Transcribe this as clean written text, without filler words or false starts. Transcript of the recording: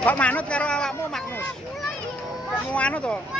Kok manut karo awakmu Magnus? Kok mau anu to?